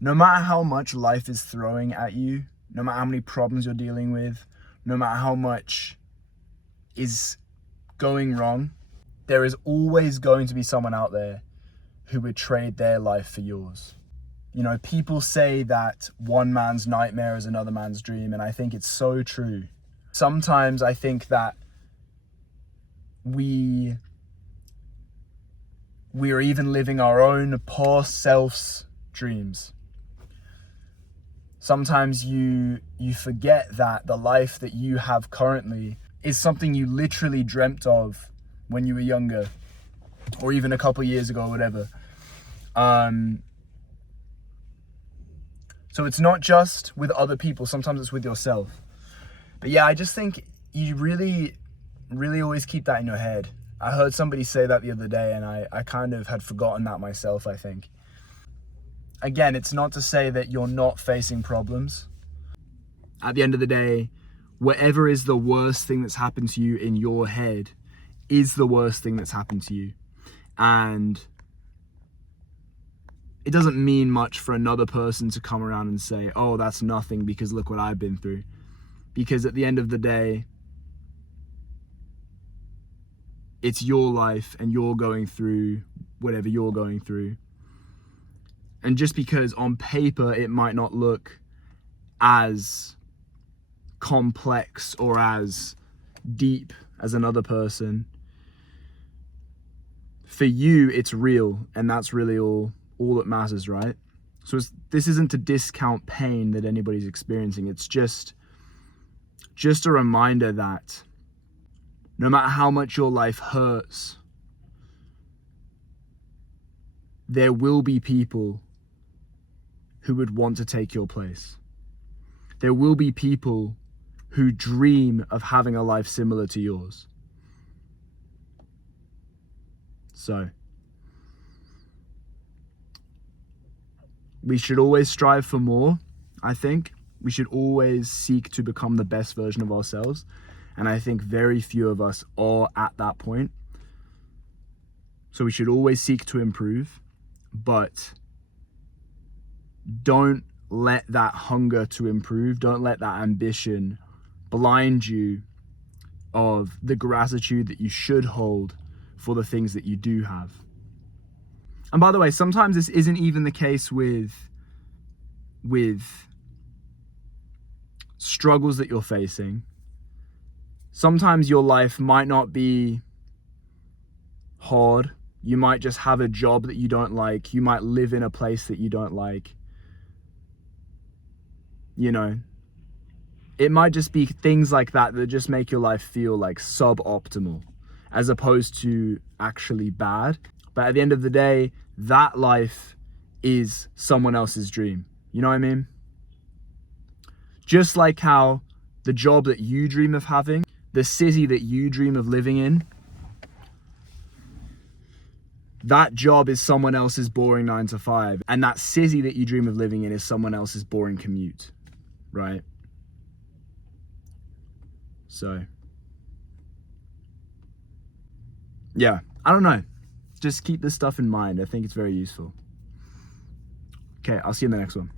no matter how much life is throwing at you, no matter how many problems you're dealing with, no matter how much is going wrong, there is always going to be someone out there who would trade their life for yours. You know, people say that one man's nightmare is another man's dream, and I think it's so true. Sometimes I think that we are even living our own poor self's dreams. Sometimes you forget that the life that you have currently is something you literally dreamt of when you were younger, or even a couple years ago, or whatever. So it's not just with other people, sometimes it's with yourself. But yeah, I just think you really, really always keep that in your head. I heard somebody say that the other day, and I kind of had forgotten that myself, I think. Again, it's not to say that you're not facing problems. At the end of the day, whatever is the worst thing that's happened to you in your head is the worst thing that's happened to you. And it doesn't mean much for another person to come around and say, oh, that's nothing because look what I've been through. Because at the end of the day, it's your life and you're going through whatever you're going through. And just because on paper it might not look as complex or as deep as another person, for you it's real, and that's really all that matters, right? So this isn't to discount pain that anybody's experiencing. It's just a reminder that no matter how much your life hurts, there will be people who would want to take your place. There will be people who dream of having a life similar to yours. So, we should always strive for more, I think. We should always seek to become the best version of ourselves. And I think very few of us are at that point. So we should always seek to improve, but don't let that hunger to improve, don't let that ambition blind you of the gratitude that you should hold for the things that you do have. And by the way, sometimes this isn't even the case with struggles that you're facing. Sometimes your life might not be hard. You might just have a job that you don't like. You might live in a place that you don't like. You know, it might just be things like that that just make your life feel like suboptimal as opposed to actually bad. But at the end of the day, that life is someone else's dream. You know what I mean? Just like how the job that you dream of having, the city that you dream of living in, that job is someone else's boring 9 to 5. And that city that you dream of living in is someone else's boring commute, right? So, yeah, I don't know. Just keep this stuff in mind. I think it's very useful. Okay, I'll see you in the next one.